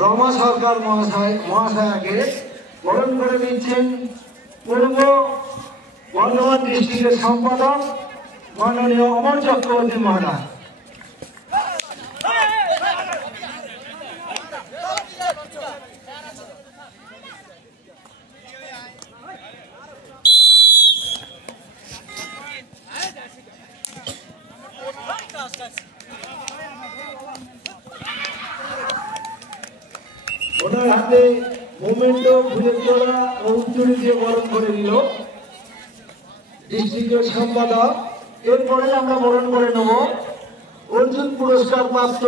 রমা সরকার মহাশয়াকে বরণ করে নিচ্ছেন পূর্ব বর্ধমান ডিস্ট্রিক্টের সম্পাদক মাননীয় অমর চক্রবর্তী মহাশয়। ওনার হাতে মোমেন্টো ফুলের তোড়া ও উচ্চুরি দিয়ে বরণ করে নিল ডিস্ট্রিক্টের সম্পাদক। এরপরে আমরা বরণ করে নেব অর্জুন পুরস্কার প্রাপ্ত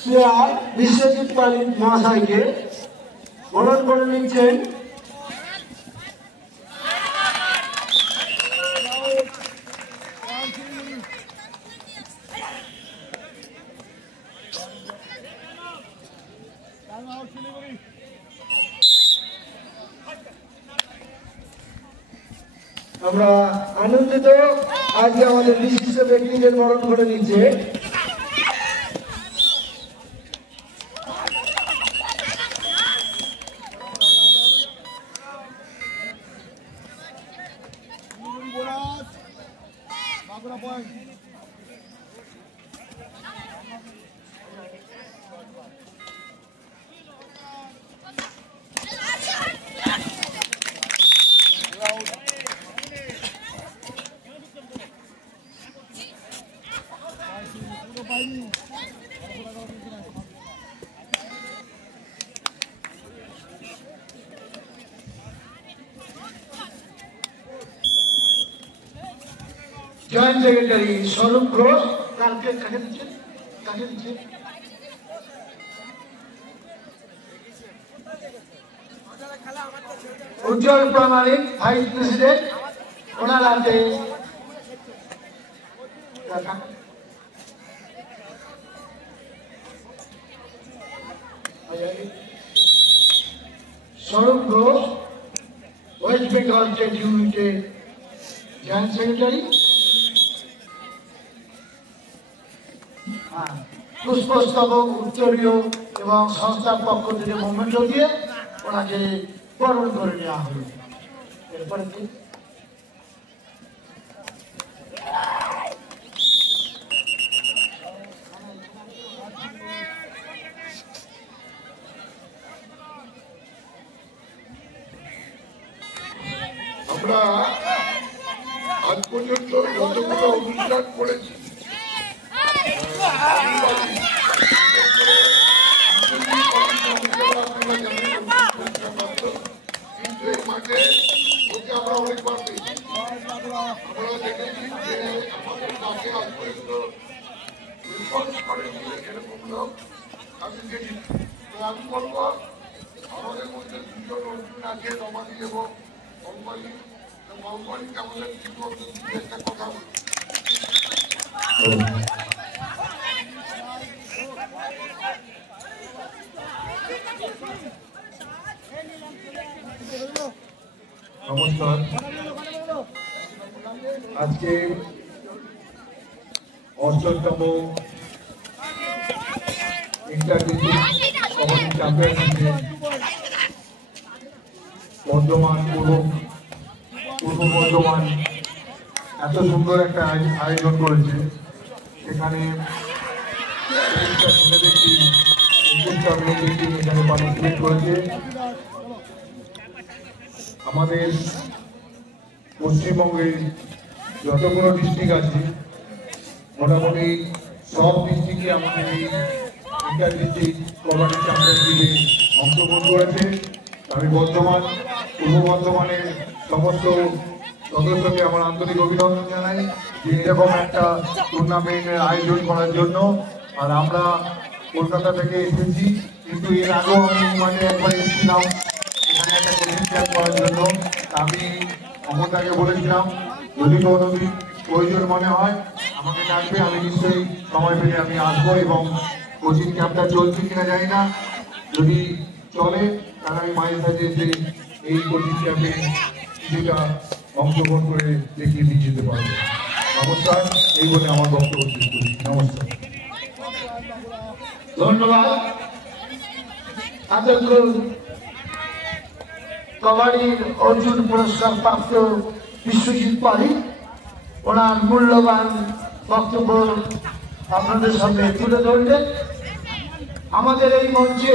প্লেয়ার বিশ্বজিৎ পালিত মহাশয়কে। বরণ করে নিচ্ছেন আমরা আনন্দিত। আজকে আমাদের বিশিষ্ট ব্যক্তিদের বরণ করে নিচ্ছে জয়েন্ট সেক্রেটারি স্বরূপ ঘোষ। উজ্জ্বল প্রামাণিক ভাইস প্রেসিডেন্ট, ওনার হাতে স্বরূপ ঘোষ ওয়েস্ট বেঙ্গল স্টেট ইউনিটের জয়েন্ট সেক্রেটারি। পুষ্পস্তবক উত্তরীয় এবং সংস্থার পক্ষ থেকে মোমেন্টো দিয়ে ওনাকে বরণ করে নেওয়া হলো। এরপরে আমরা আজ পর্যন্ত যতগুলো অনুষ্ঠান করেছি কিন্তু এই মাঠে ওকে আমরা অনেকবার পেয়েছি। আমরা দেখেছি যে আমাদের কাছে আজ পর্যন্ত রেসপন্স করেনি এরকম লোক আমি দেখি। তো আমি বলবো আমাদের মধ্যে দুজন অর্জুন আছে, রমানি এবং কোম্পানি। কোম্পানিকে আমাদের কিছু একটা কথা বলি। নমস্কার। আজকে ৮ম ইন্টার ডিস্ট্রিক্ট কবাডি চ্যাম্পিয়নশিপে বর্ধমান পূর্ব বর্ধমান এত সুন্দর একটা আয়োজন করেছে। সেখানে 21টা টিম এখানে পার্টিসিপেট করেছে। আমাদের পশ্চিমবঙ্গের যতগুলো ডিস্ট্রিক্ট আছে মোটামুটি সব ডিস্ট্রিক্টে আমাদের এই ইন্টার ডিস্ট্রিক্ট কবাডি চ্যাম্পিয়নশিপে অংশগ্রহণ করেছে। আমি পূর্ব বর্ধমানের সমস্ত সদস্যকে আমার আন্তরিক অভিনন্দন জানাই যে এরকম একটা টুর্নামেন্টের আয়োজন করার জন্য। আর আমরা কলকাতা থেকে এসেছি, কিন্তু এর আগেও আমি মানে একবার এসেছিলাম এখানে একটা কোচিং ক্যাম্প করার জন্য। আমি অমরদাকে বলেছিলাম যদি কোনো প্রয়োজন মনে হয় আমাকে ডাকবে, আমি নিশ্চয়ই সময় পেলে আমি আসবো। এবং কোচিং ক্যাম্পটা চলছে কিনা জানি না, যদি চলে তাহলে আমি মায়ের সাথে এসে এই কোচিং ক্যাম্পে কিছুটা অংশগ্রহণ করে দেখিয়ে দিয়ে যেতে পারবো। নমস্কার, এই বলে আমার বক্তব্য শেষ করি। নমস্কার, ধন্যবাদ। এতক্ষণ কবাডির অর্জুন পুরস্কার প্রাপ্ত বিশ্বজিৎ পাহি ওনার মূল্যবান বক্তব্য আপনাদের সামনে তুলে ধরলেন। আমাদের এই মঞ্চে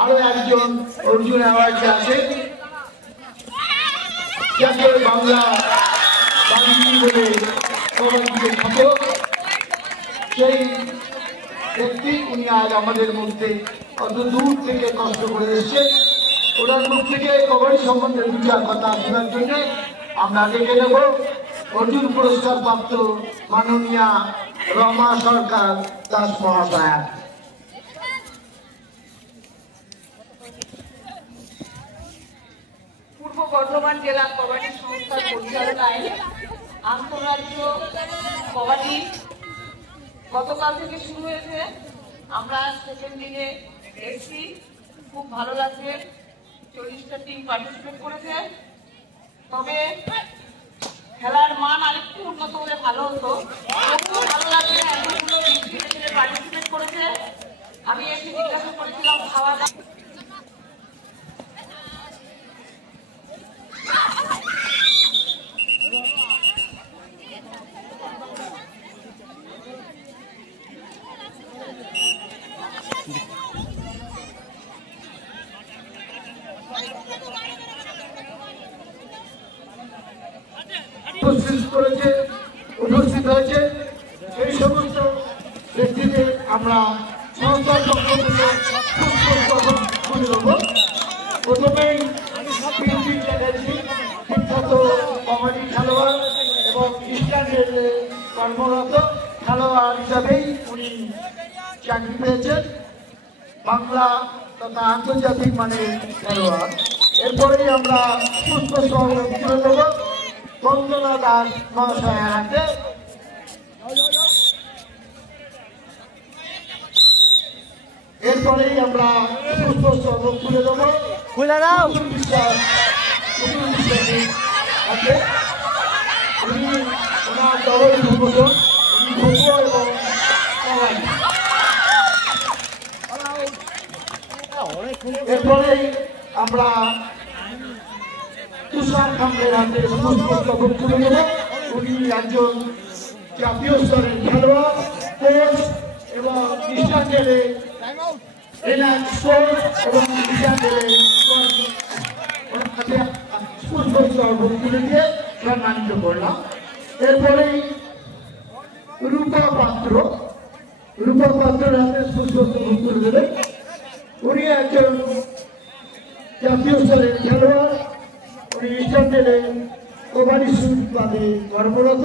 আরো একজন অর্জুন অ্যাওয়ার্ডে আছেন, যাকে বাংলা বাঙালি বলে কবাডিতে খ্যাত সেই ব্যক্তি। উনি আজ আমাদের মধ্যে অত দূর থেকে কষ্ট করে এসেছেন। ওনার মুখ থেকে কবাডি সম্বন্ধে দু চার কথা শোনার জন্য আমরা ডেকে নেব অর্জুন পুরস্কার প্রাপ্ত মাননীয়া রমা সরকার দাস মহাশয়া। পূর্ব বর্ধমান জেলা কবাডি সংস্থার পরিচালনায় আন্তঃরাজ্য কবাডি গতকাল থেকে শুরু হয়েছে। আমরা সেকেন্ড দিনে এসেছি, খুব ভালো লাগছে। 40টা টিম পার্টিসিপেট করেছে। তবে খেলার মান আরেকটু উন্নত হলে ভালো হতো। খুব ভালো লাগছে, এতগুলো ছেলে পার্টিসিপেট করেছে। আমি এসে জিজ্ঞাসা করেছিলাম খাওয়া দাওয়া উপস্থিত হয়েছে এই সমস্ত ব্যক্তিদের আমরা সংস্থার পক্ষ থেকে তুলে দেবো। প্রথমেই বিখ্যাত কবাডি খেলোয়াড় এবং ইস্টার্নের কর্মরত খেলোয়াড় হিসাবেই উনি চাকরি পেয়েছেন, বাংলা তথা আন্তর্জাতিক মানের খেলোয়াড়। এরপরেই আমরা পুষ্পস্তবক তুলে দেবো বন্দনা দাস মহাশয়ের হাতে। এরপরেই আমরা পুষ্পস্তবক তুলে দেবো বিশ্বাসের হাতে। উনি ওনার দলের ভূমিকা খোখো এবং কবাডি। এরপরেই আমরা তুষার কামড়ের হাতে পুষ্পস্তবক তুলে দেবো। উনি একজন জাতীয় স্তরের খেলোয়াড়, কোচ এবং ইস্টার্নের পুষ্পস্তবক তুলে দিয়ে সম্মানিত করলাম। এরপরেই রূপা পাত্রের হাতে পুষ্পস্তবক তুলে দেবেন। উনি একজন জাতীয় স্তরের খেলোয়াড়, উনি ইস্টার্নের কবাডি সুবাদে কর্মরত।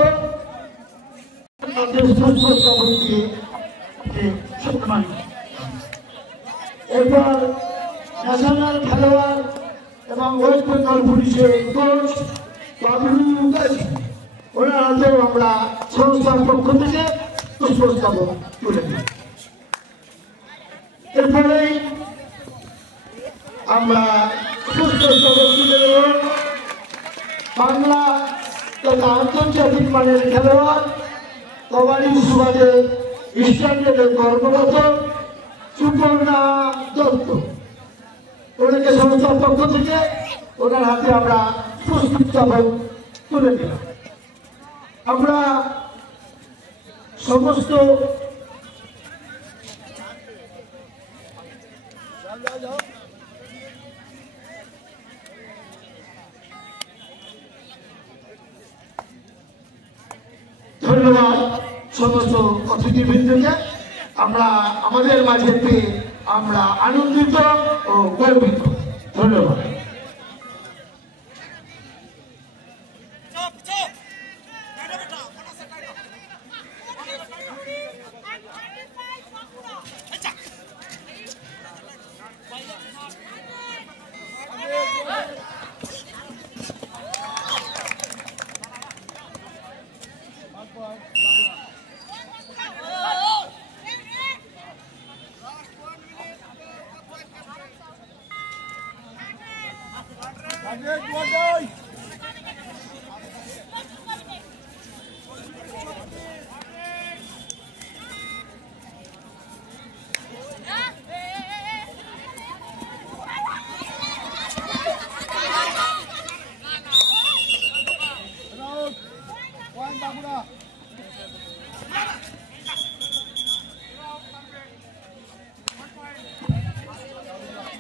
এরপর ন্যাশনাল খেলোয়াড় এবং ওয়েস্ট বেঙ্গল পুলিশের কোচ বাবলু মুখার্জি, ওনার হাতেও আমরা সংস্থার পক্ষ থেকে পুষ্পস্তবক তুলে দিই। এরপরেই আমরা পুষ্পস্তবক তুলে দেব বাংলা তথা আন্তর্জাতিক মানের খেলোয়াড়, কবাডি সুবাদে ইস্টার্নের কর্মরত সুপর্ণা দত্ত। ওনাকে সংস্থার পক্ষ থেকে ওনার হাতে আমরা পুষ্পস্তবক তুলে দিলাম। আমরা সমস্ত ধন্যবাদ সমস্ত অতিথিবৃন্দকে। আমরা আমাদের মাঝে পেয়ে আমরা আনন্দিত ও গর্বিত। ধন্যবাদ।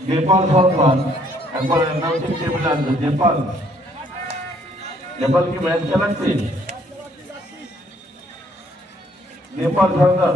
नेपाल সরকার একবার অ্যানাউন্সিং টেবিল আনবে। नेपाल की मैच चलाते नेपाल सरकार